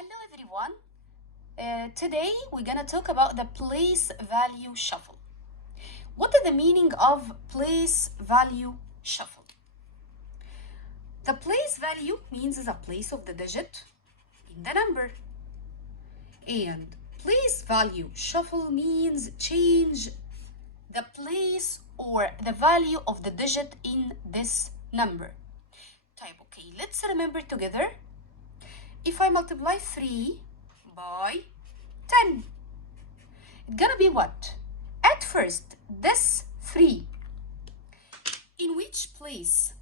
Hello everyone. Today we're gonna talk about the place value shuffle. What is the meaning of place value shuffle? The place value means the place of the digit in the number. And place value shuffle means change the place or the value of the digit in this number. Okay, let's remember together. If I multiply 3 by 10, it's gonna be what? At first, this 3. In which place?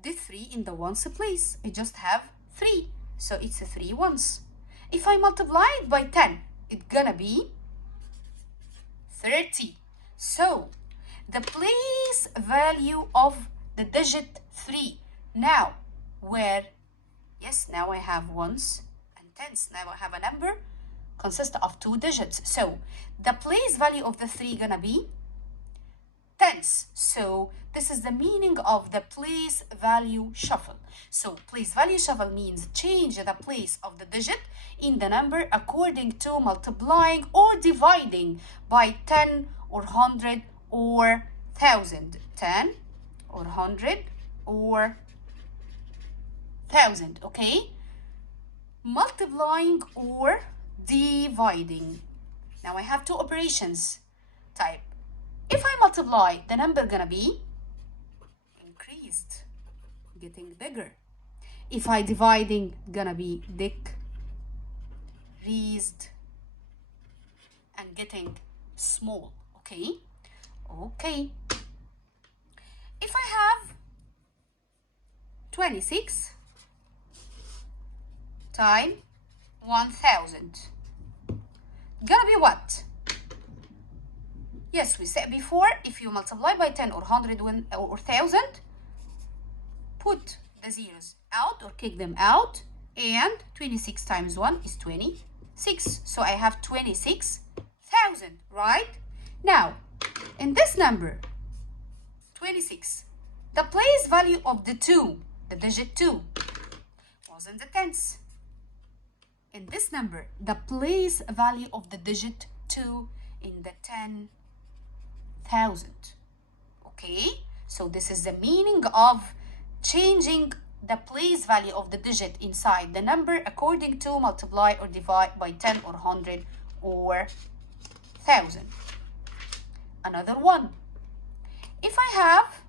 The 3 in the ones place. I just have 3. So it's a 3 ones. If I multiply it by 10, it's gonna be 30. So the place value of the digit 3. Now, where? Yes, now I have ones and tens. Now I have a number consists of 2 digits. So the place value of the 3 gonna be tens. So this is the meaning of the place value shuffle. So place value shuffle means change the place of the digit in the number according to multiplying or dividing by 10 or 100 or 1000. 10 or 100 or 1000, okay? Multiplying or dividing. Now I have two operations type. If I multiply, the number gonna be increased, getting bigger. If I dividing, gonna be decreased and getting small, okay? Okay. If I have 26 times 1000, gonna be what? Yes, we said before, if you multiply by 10 or 100 or 1000, put the zeros out or kick them out, and 26 times 1 is 26. So I have 26,000, right? Now, in this number, 26, the place value of the 2, the digit 2, was in the tens. In this number, the place value of the digit 2 in the 10,000. Okay, so this is the meaning of changing the place value of the digit inside the number according to multiply or divide by 10 or 100 or 1000. Another one. If I have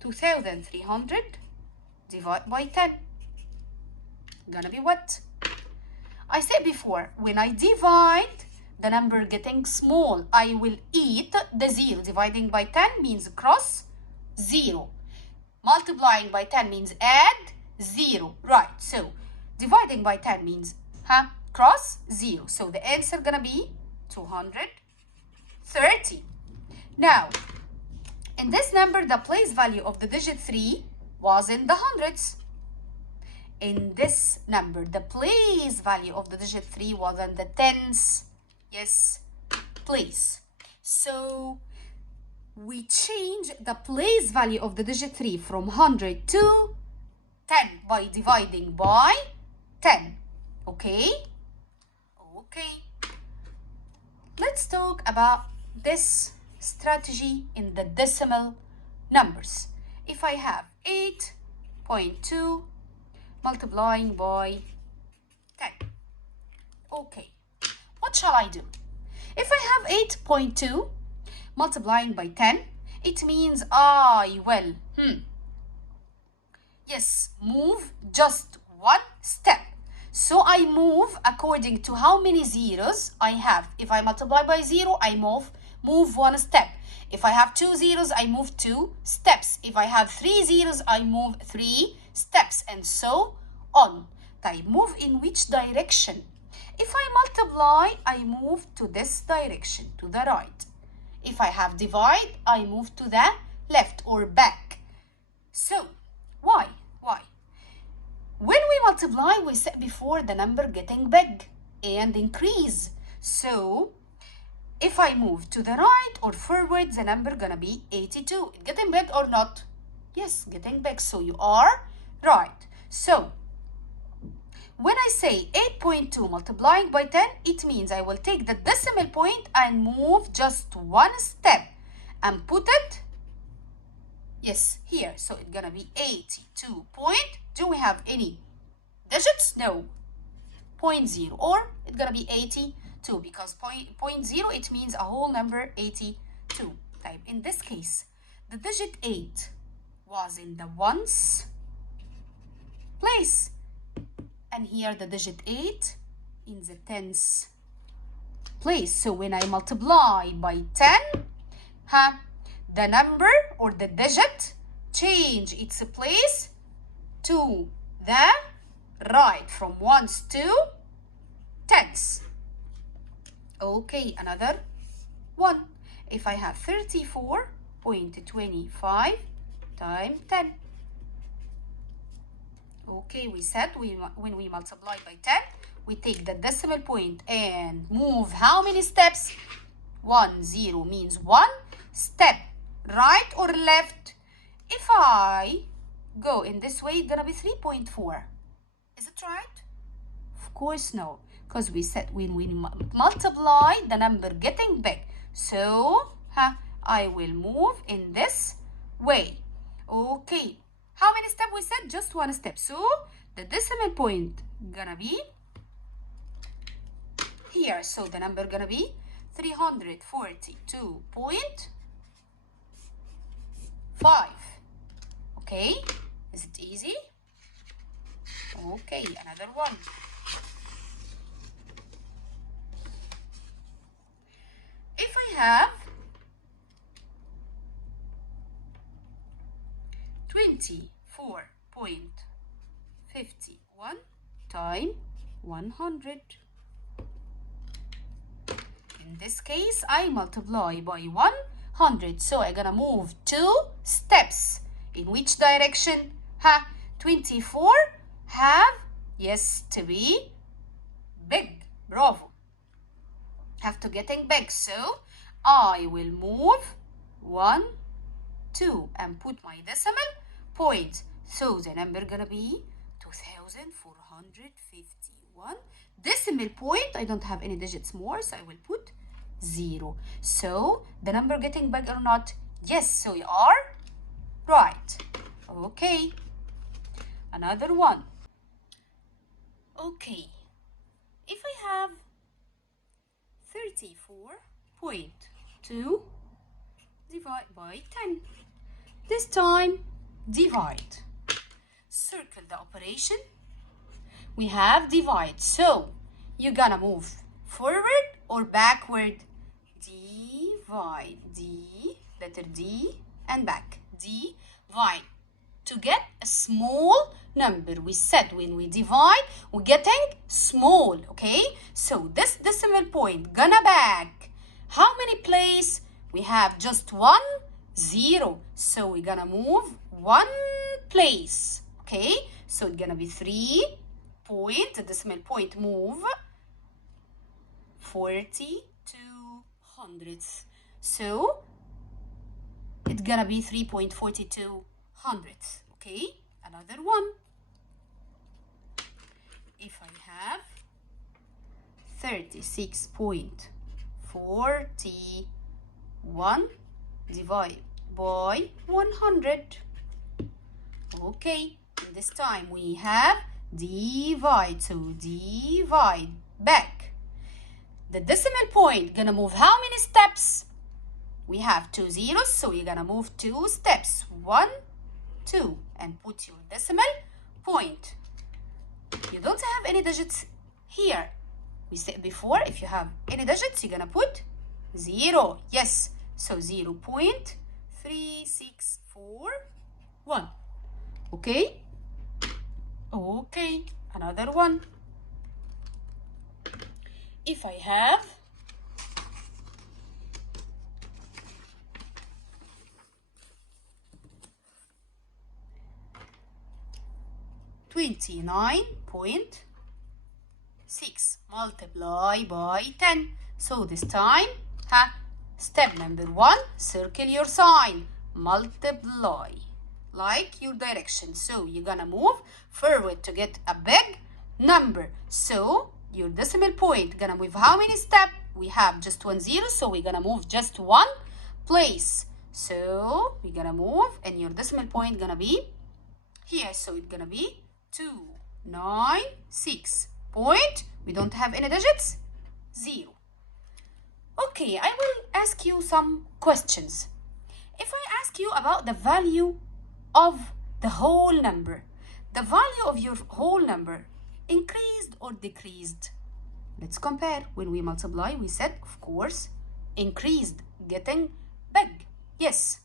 2300 divided by 10, gonna be what? I said before, when I divide the number getting small, I will eat the 0. Dividing by 10 means cross 0. Multiplying by 10 means add 0. Right, so dividing by 10 means cross 0. So the answer gonna be 230. Now, in this number, the place value of the digit 3 was in the hundreds. In this number, the place value of the digit 3 was in the tens. Yes, place. So we change the place value of the digit 3 from 100 to 10 by dividing by 10. Okay? Okay. Let's talk about this strategy in the decimal numbers. If I have 8.2 multiplying by 10. Okay, what shall I do? If I have 8.2 multiplying by 10, it means I will, move just one step. So I move according to how many zeros I have. If I multiply by 0, I move one step. If I have 2 zeros, I move 2 steps. If I have 3 zeros, I move 3 steps, and so on. I move in which direction? If I multiply, I move to this direction, to the right. If I have divide, I move to the left or back. So, why? When we multiply, we said before the number getting big and increase. So, if I move to the right or forward, the number gonna be 82. Getting big or not? Yes, getting big. So you are right. So when I say 8.2 multiplying by 10, it means I will take the decimal point and move just one step and put it, yes, here. So it's gonna be 82 point. Do we have any digits? No. 0.0, or it's gonna be 82 because 0.0 it means a whole number 82 type. In this case, the digit 8 was in the ones place, and here the digit 8 in the tens place. So when I multiply by 10, the number or the digit change its place to the right from ones to tens. Okay, another one. If I have 34.25 times 10. Okay, we said when we multiply by 10, we take the decimal point and move how many steps? 0 means one step, right or left. If I go in this way, it's gonna be 3.4. Is it right? Of course no, because we said when we multiply, the number getting big. So I will move in this way. Okay, how many steps we said? Just one step. So the decimal point gonna be here. So the number gonna be 342.5. Okay, is it easy? Okay, another one. If I have 24.51 times 100. In this case, I multiply by 100. So I'm gonna move 2 steps. In which direction? 24 have, yes, to be big. Bravo. Have to getting big. So I will move 1, 2 and put my decimal point. So the number gonna be 2451. Decimal point, I don't have any digits more, so I will put 0. So the number getting big or not? Yes, so you are right. Okay, another one. Okay, if I have 34.2 divide by 10. This time, divide. Circle the operation. We have divide. So, you're gonna move forward or backward. Divide. D, letter D, and back. Divide. To get a small number, we said when we divide, we're getting small, okay? So this decimal point gonna back. How many place? We have just 1, 0. So we're gonna move 1 place, okay? So it's gonna be 3 point, the decimal point move 42 hundredths. So it's gonna be 3.42 hundredths. Okay, another one. If I have 36.41 divided by 100. Okay, this time we have divide. So divide back. The decimal point gonna move how many steps? We have 2 zeros, so you're gonna move 2 steps. 1, 2, and put your decimal point. You don't have any digits here. We said before, if you have any digits, you're gonna put 0. Yes, so 0.3641. Okay? Okay, another one. If I have 29.6 multiply by 10. So this time, step number 1, circle your sign, multiply, like your direction. So you're gonna move forward to get a big number. So your decimal point gonna move how many steps? We have just 1 0, so we're gonna move just one place. So we're gonna move, and your decimal point gonna be here. So it's gonna be 296 point. We don't have any digits, 0. Okay, I will ask you some questions. If I ask you about the value of the whole number, the value of your whole number increased or decreased? Let's compare. When we multiply, we said, of course, increased, getting big. Yes.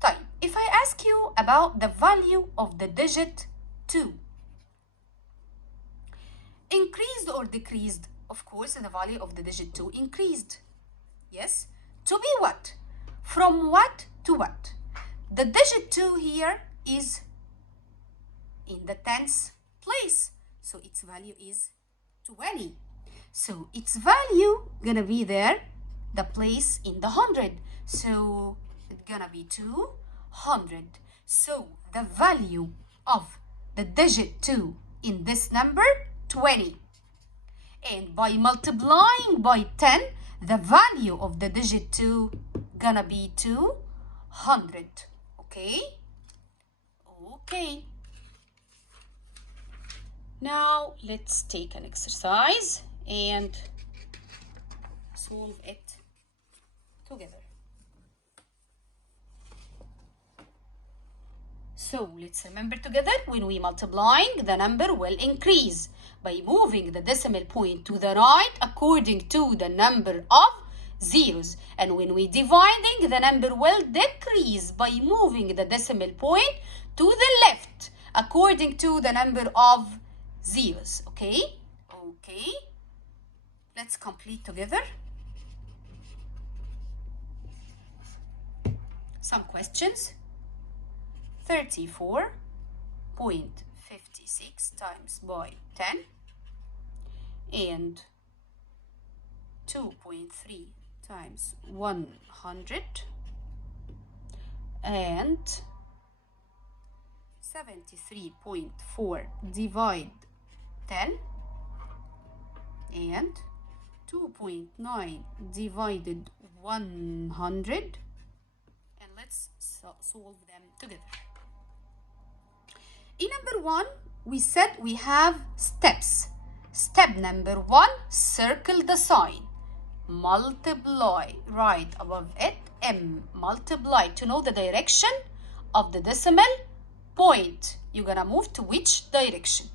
طيب, if I ask you about the value of the digit 2, increased or decreased? Of course, the value of the digit 2 increased. Yes. To be what? From what to what? The digit 2 here is in the tens place. So its value is 20. So its value gonna be there, the place in the 100. So it's gonna be 200. So the value of the digit 2 in this number, 20. And by multiplying by 10, the value of the digit 2 gonna be 200. Okay? Okay. Now let's take an exercise and solve it together. So let's remember together, when we multiplying, the number will increase by moving the decimal point to the right according to the number of zeros. And when we dividing, the number will decrease by moving the decimal point to the left according to the number of zeros. Okay? Okay. Let's complete together. Some questions. 34.56 times by 10 and 2.3 times 100 and 73.4 divide 10 and 2.9 divided 100, and let's solve them together. In number 1, we said we have steps. Step number 1, circle the sign. Multiply, right above it, M. Multiply. To know the direction of the decimal point, you're gonna move to which direction?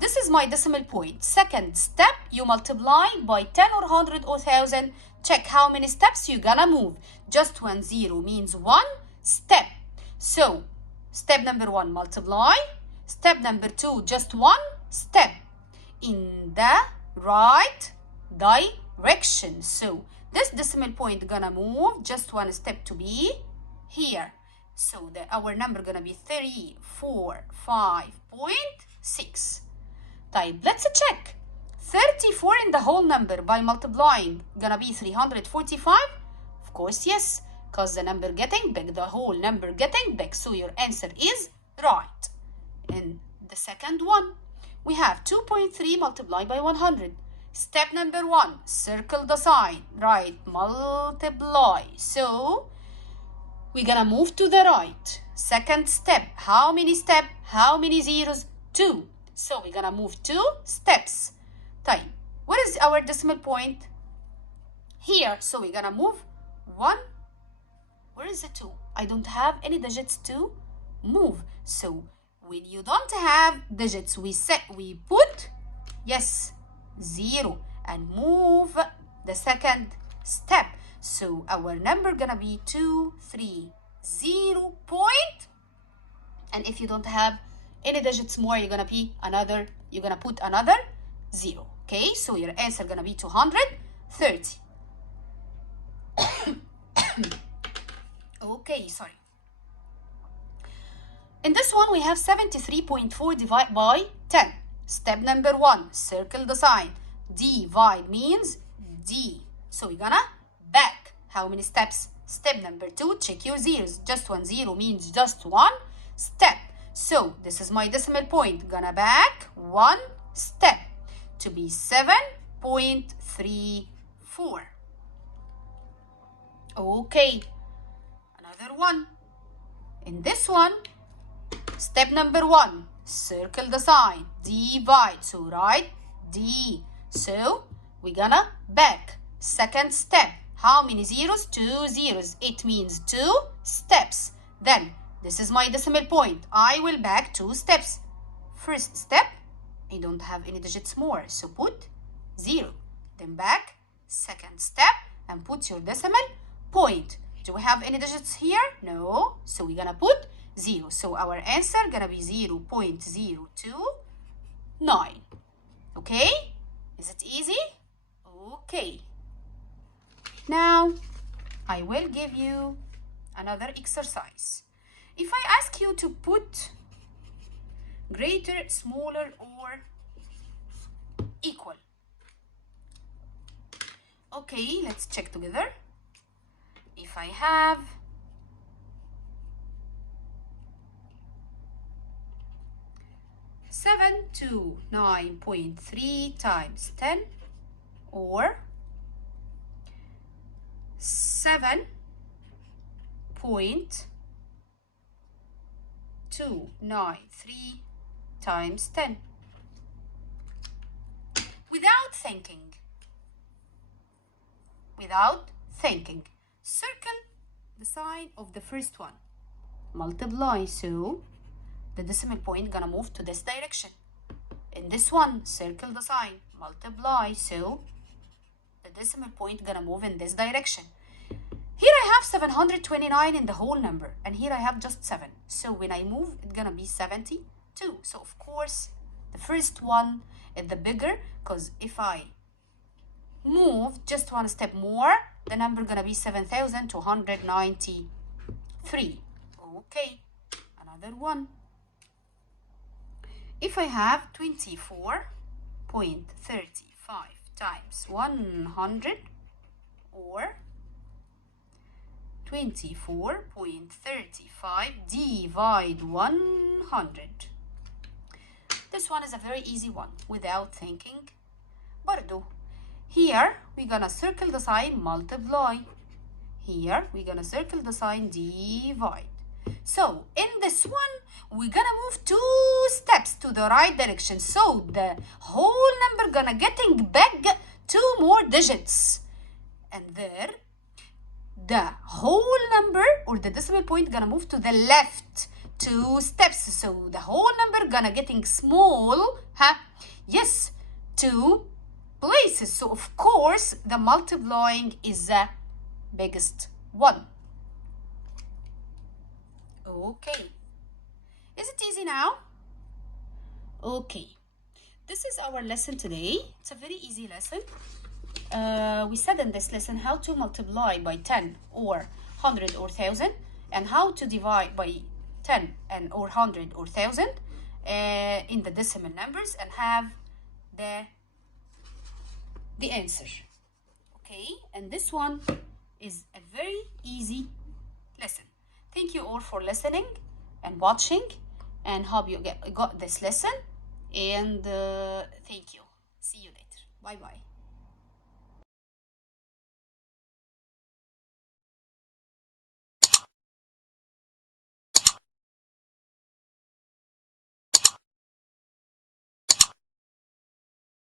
This is my decimal point. Second step, you multiply by 10 or 100 or 1000. Check how many steps you're gonna move. Just 1 0 means 1 step. So, step number 1, multiply. Step number 2, just 1 step in the right direction. So, this decimal point gonna move just 1 step to be here. So, our number gonna be 345.6. طيب, let's check. 34 in the whole number by multiplying gonna be 345? Of course, yes, because the number getting big, the whole number getting big. So your answer is right. And the second one, we have 2.3 multiplied by 100. Step number 1, circle the sign, right, multiply. So we're gonna move to the right. Second step, how many steps? How many zeros? 2. So we're gonna move 2 steps. طيب, what is our decimal point? Here. So we're gonna move 1. Where is the 2? I don't have any digits to move. So when you don't have digits, we put, yes, 0 and move the second step. So our number gonna be 230 point. And if you don't have any digits more, you're gonna put another 0. Okay, so your answer gonna be 230. Okay, sorry. In this one, we have 73.4 divided by 10. Step number 1, circle the sign. Divide means D. So we're gonna back. How many steps? Step number 2, check your zeros. Just 1 0 means just 1 step. So this is my decimal point. Gonna back 1 step to be 7.34. Okay, another one. In this one, step number 1, circle the sign, divide. So write D. So we're gonna back. Second step, how many zeros? 2 zeros. It means 2 steps. Then this is my decimal point. I will back 2 steps. First step, I don't have any digits more, so put 0. Then back, second step, and put your decimal point. Do we have any digits here? No, so we're gonna put 0. So our answer gonna be 0.029. Okay? Is it easy? Okay. Now, I will give you another exercise. If I ask you to put greater, smaller, or equal. Okay, let's check together. If I have 7 to 9.3 times 10, or 7.293 times 10. Without thinking, circle the sign of the first one. Multiply, so the decimal point gonna move to this direction. In this one, circle the sign, multiply, so the decimal point gonna move in this direction. Here I have 729 in the whole number, and here I have just 7. So when I move, it's gonna be 72. So of course, the first one is the bigger, because if I move just one step more, the number gonna be 7,293. Okay, another one. If I have 24.35 times 100, or 24.35 divide 100. This one is a very easy one without thinking. برضو, here we're gonna circle the sign multiply. Here we're gonna circle the sign divide. So in this one, we're gonna move 2 steps to the right direction. So the whole number gonna getting back 2 more digits. And there, the whole number or the decimal point gonna move to the left 2 steps. So the whole number gonna getting small, yes, 2 places. So of course, the multiplying is the biggest one. Okay, is it easy now? Okay, this is our lesson today. It's a very easy lesson. We said in this lesson how to multiply by 10 or 100 or 1000, and how to divide by 10 and or 100 or 1000 in the decimal numbers and have the answer. Okay, and this one is a very easy lesson. Thank you all for listening and watching, and hope you got this lesson, and thank you. See you later. Bye bye.